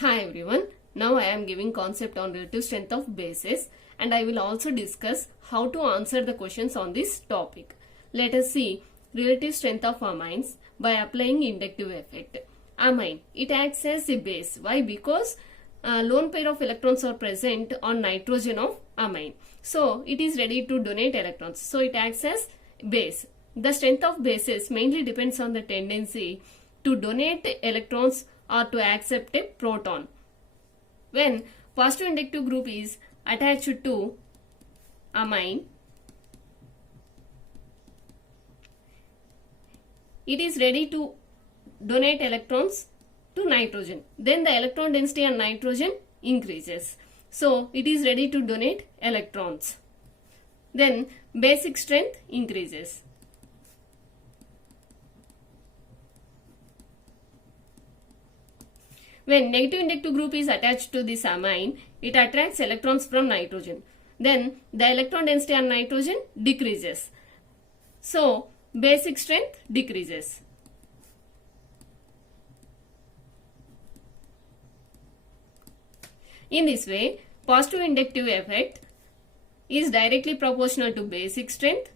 Hi everyone, now I am giving concept on relative strength of bases and I will also discuss how to answer the questions on this topic. Let us see relative strength of amines by applying inductive effect. Amine, it acts as a base. Why? Because lone pair of electrons are present on nitrogen of amine. So it is ready to donate electrons. So it acts as base. The strength of bases mainly depends on the tendency to donate electrons or to accept a proton. When positive inductive group is attached to amine, it is ready to donate electrons to nitrogen. Then the electron density on nitrogen increases. So it is ready to donate electrons. Then basic strength increases. When negative inductive group is attached to this amine, it attracts electrons from nitrogen. Then the electron density on nitrogen decreases. So basic strength decreases. In this way, positive inductive effect is directly proportional to basic strength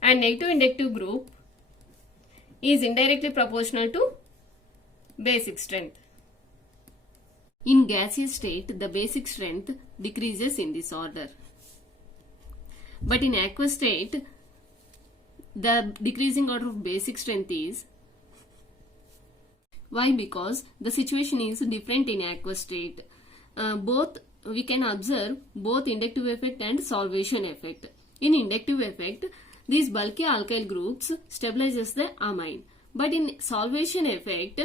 and negative inductive group is indirectly proportional to basic strength. In gaseous state, the basic strength decreases in this order. But in aqueous state, the decreasing order of basic strength is. Why? Because the situation is different in aqueous state. We can observe both inductive effect and solvation effect. In inductive effect, these bulky alkyl groups stabilizes the amine. But in solvation effect,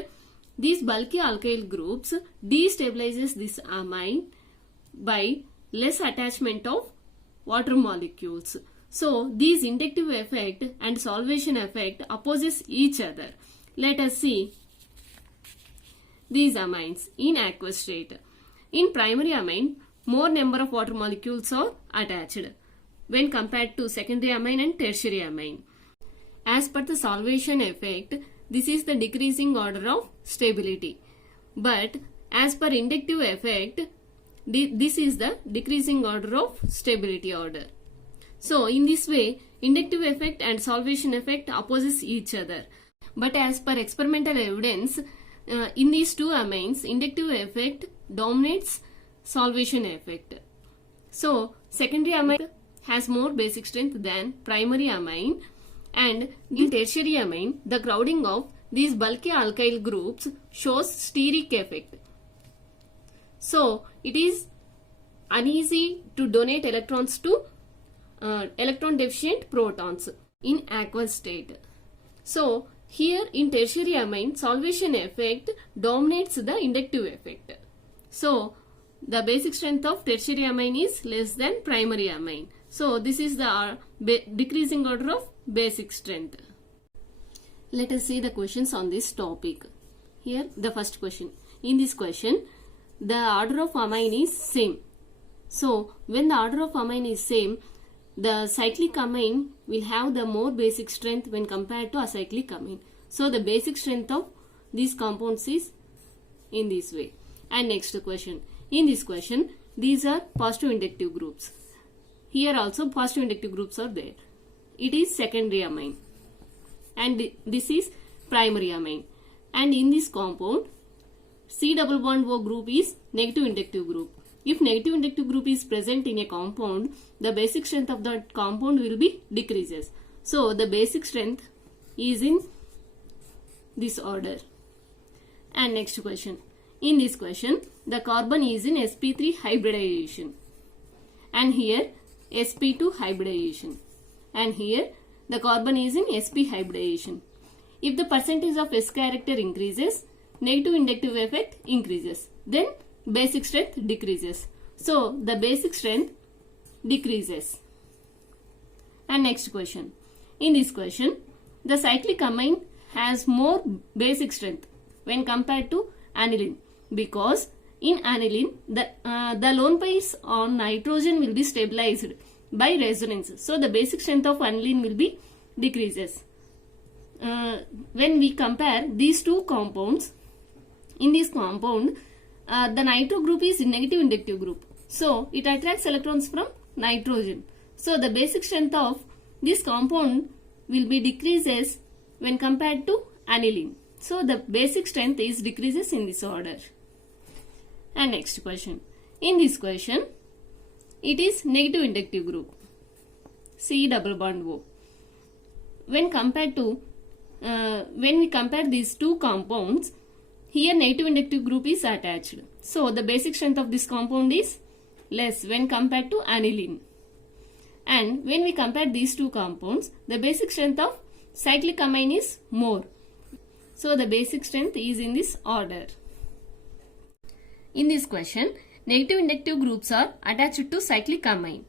these bulky alkyl groups destabilizes this amine by less attachment of water molecules. So these inductive effect and solvation effect opposes each other. Let us see these amines in aqueous state. In primary amine, more number of water molecules are attached when compared to secondary amine and tertiary amine. As per the solvation effect, this is the decreasing order of stability. But as per inductive effect, this is the decreasing order of stability order. So in this way, inductive effect and solvation effect opposes each other. But as per experimental evidence, in these two amines, inductive effect dominates solvation effect. So secondary amine has more basic strength than primary amine, and in tertiary amine, the crowding of these bulky alkyl groups shows steric effect. So it is uneasy to donate electrons to electron deficient protons in aqueous state. So here in tertiary amine, solvation effect dominates the inductive effect. So the basic strength of tertiary amine is less than primary amine. So this is the decreasing order of basic strength. Let us see the questions on this topic. Here the first question. In this question, the order of amine is same. So when the order of amine is same, the cyclic amine will have the more basic strength when compared to acyclic amine. So the basic strength of these compounds is in this way. And next question. In this question, these are positive inductive groups. Here also positive inductive groups are there. It is secondary amine. And this is primary amine. And in this compound, C double bond O group is negative inductive group. If negative inductive group is present in a compound, the basic strength of that compound will be decreases. So the basic strength is in this order. And next question. In this question, the carbon is in sp3 hybridization. And here sp2 hybridization. And here the carbon is in sp hybridization. If the percentage of s character increases, negative inductive effect increases. Then basic strength decreases. So the basic strength decreases. And next question. In this question, the cyclic amine has more basic strength when compared to aniline, because in aniline the lone pairs on nitrogen will be stabilized by resonance. So the basic strength of aniline will be decreases. when we compare these two compounds, in this compound, the nitro group is negative inductive group. So it attracts electrons from nitrogen. So the basic strength of this compound will be decreases when compared to aniline. So the basic strength is decreases in this order. And next question. In this question, it is negative inductive group, C double bond O. When we compare these two compounds, here negative inductive group is attached. So the basic strength of this compound is less when compared to aniline. And when we compare these two compounds, the basic strength of cyclic amine is more. So the basic strength is in this order. In this question, negative inductive groups are attached to cyclic amine.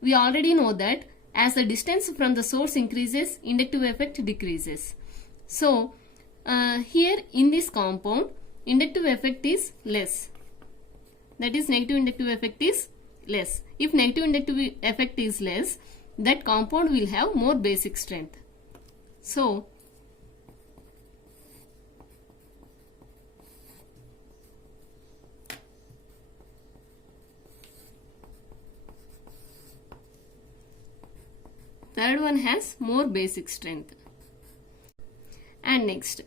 We already know that as the distance from the source increases, inductive effect decreases. So here in this compound, inductive effect is less. That is, negative inductive effect is less. If negative inductive effect is less, that compound will have more basic strength. So third one has more basic strength. And next,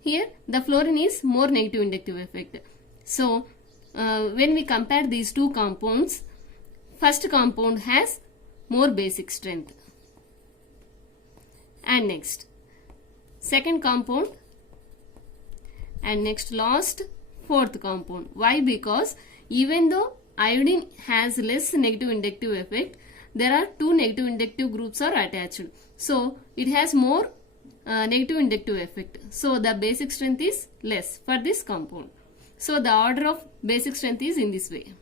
here the fluorine is more negative inductive effect. So when we compare these two compounds, first compound has more basic strength. And next, second compound, and next last, fourth compound. Why? Because even though iodine has less negative inductive effect, there are two negative inductive groups are attached. So it has more negative inductive effect. So the basic strength is less for this compound. So the order of basic strength is in this way.